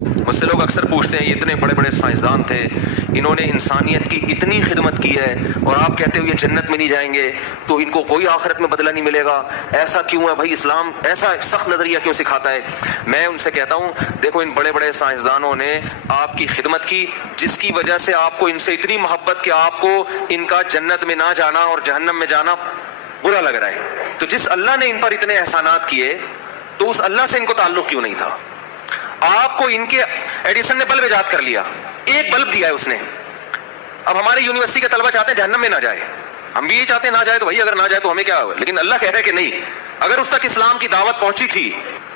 مجھ سے لوگ اکثر پوچھتے ہیں یہ اتنے بڑے بڑے سائنسدان تھے, انہوں نے انسانیت کی اتنی خدمت کی ہے, اور آپ کہتے ہو یہ جنت میں نہیں جائیں گے, تو ان کو کوئی آخرت میں بدلہ نہیں ملے گا, ایسا کیوں ہے بھائی؟ اسلام ایسا سخت نظریہ کیوں سکھاتا ہے؟ میں ان سے کہتا ہوں دیکھو ان بڑے بڑے سائنسدانوں نے آپ کی خدمت کی, جس کی وجہ سے آپ کو ان سے اتنی محبت کہ آپ کو ان کا جنت میں نہ جانا اور جہنم میں جانا برا لگ رہا ہے. تو جس اللہ نے ان پر اتنے احسانات کیے تو اس اللہ سے ان کو تعلق کیوں نہیں تھا؟ آپ کو ان کے ایڈیسن نے بلب ایجاد کر لیا, ایک بلب دیا ہے اس نے. اب ہمارے یونیورسٹی کے طلبہ چاہتے ہیں جہنم میں نہ جائے, ہم بھی یہ چاہتے ہیں نہ جائے, تو بھائی اگر نہ جائے تو ہمیں کیا ہوا؟ لیکن اللہ کہہ رہا ہے کہ نہیں, اگر اس تک اسلام کی دعوت پہنچی تھی,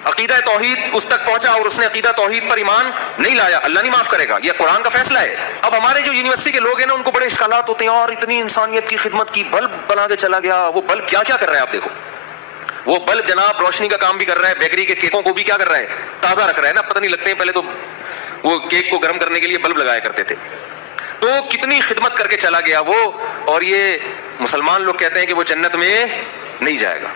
عقیدہ توحید اس تک پہنچا اور اس نے عقیدہ توحید پر ایمان نہیں لایا, اللہ نہیں معاف کرے گا, یہ قرآن کا فیصلہ ہے. اب ہمارے جو یونیورسٹی کے لوگ ہیں نا, ان کو بڑے اشکالات ہوتے ہیں, اور اتنی انسانیت کی خدمت کی, بلب بنا کے چلا گیا. وہ بلب کیا کیا کر رہا ہے آپ دیکھو, وہ بلب جناب روشنی کا کام بھی کر رہا ہے, بیکری کے کیکوں کو بھی کیا کر رہا ہے, تازہ رکھ رہا ہے نا. پتہ نہیں لگتے ہیں, پہلے تو وہ کیک کو گرم کرنے کے لیے بلب لگایا کرتے تھے. تو کتنی خدمت کر کے چلا گیا وہ, اور یہ مسلمان لوگ کہتے ہیں کہ وہ جنت میں نہیں جائے گا.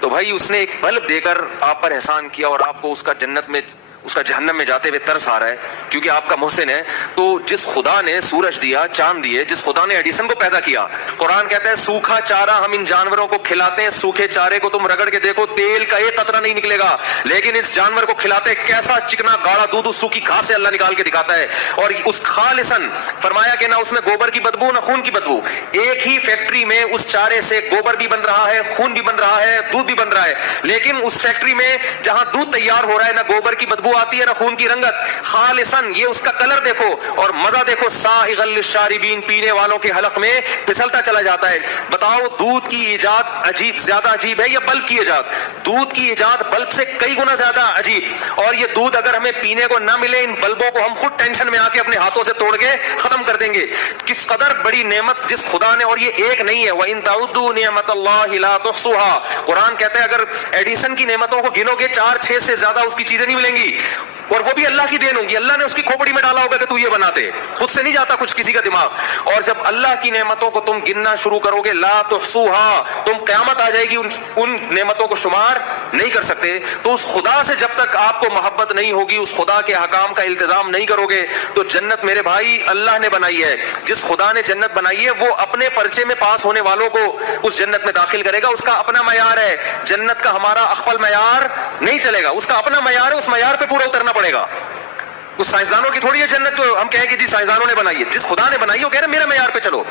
تو بھائی اس نے ایک بلب دے کر آپ پر احسان کیا, اور آپ کو اس کا جنت میں, اس کا جہنم میں جاتے ہوئے ترس آ رہا ہے کیونکہ آپ کا محسن ہے. تو جس خدا نے سورج دیا, چاند دیے, جس خدا نے ایڈیسن کو پیدا کیا, قرآن کہتا ہے سوکھا چارہ ہم ان جانوروں کو کھلاتے ہیں, سوکھے چارے کو تم رگڑ کے دیکھو تیل کا ایک قطرہ نہیں نکلے گا, لیکن اس جانور کو کھلاتے کیسا چکنا گاڑا دودھ اس سوکھی گھاس سے اللہ نکال کے دکھاتا ہے. اور اس خالصاً فرمایا کہ نہ اس میں گوبر کی بدبو نہ خون کی بدبو, ایک ہی فیکٹری میں اس چارے سے گوبر بھی بن رہا ہے, خون بھی بن رہا ہے, دودھ بھی بن رہا ہے, لیکن اس فیکٹری میں جہاں دودھ تیار ہو رہا ہے نہ گوبر کی بدبو آتی ہے نہ خون کی رنگت, خالصاً یہ اس کا کلر دیکھو اور مزہ دیکھو, سائغ للشاربین, پینے والوں کے حلق میں پھسلتا چلا جاتا ہے. بتاؤ دودھ کی ایجاد عجیب, زیادہ عجیب ہے یا بلب کی ایجاد؟ دودھ کی ایجاد بلب سے کئی گنا زیادہ عجیب. اور یہ دودھ اگر ہمیں پینے کو نہ ملے, ان بلبوں کو ہم خود ٹینشن میں آ کے اپنے ہاتھوں سے توڑ کے ختم کر دیں گے. کس قدر بڑی نعمت جس خدا نے, اور یہ ایک نہیں ہے, وَإِن تَعُدُّوا نِعْمَتَ اللَّهِ لَا تُحْصُوهَا. قرآن کہتا ہے اگر ایڈیسن کی نعمتوں کو گنو گے 4-6 سے زیادہ اس کی چیزیں نہیں ملیں گی, اور وہ بھی اللہ کی دین ہوگی. اللہ نے اس کی کھوپڑی میں ڈالا ہوگا کہ تو یہ بناتے, خود سے نہیں جاتا کچھ کسی کا دماغ. اور جب اللہ کی نعمتوں کو تم گننا شروع کرو گے, لا تحصوها, تم قیامت آ جائے گی ان نعمتوں کو شمار نہیں کر سکتے. تو اس خدا سے جب تک آپ کو محبت نہیں ہوگی, اس خدا کے احکام کا التزام نہیں کرو گے, تو جنت میرے بھائی اللہ نے بنائی ہے. جس خدا نے جنت بنائی ہے وہ اپنے پرچے میں پاس ہونے والوں کو اس جنت میں داخل کرے گا. اس کا اپنا معیار ہے, جنت کا ہمارا اخپل معیار نہیں چلے گا, اس کا اپنا معیار ہے, اس معیار پہ پورا اترنا پڑے گا. اس سائنسدانوں کی تھوڑی ہے جنت جو ہم کہیں کہ جی سائنسدانوں نے بنائی ہے, جس خدا نے بنائی ہے وہ کہہ رہے ہیں میرا معیار پہ چلو.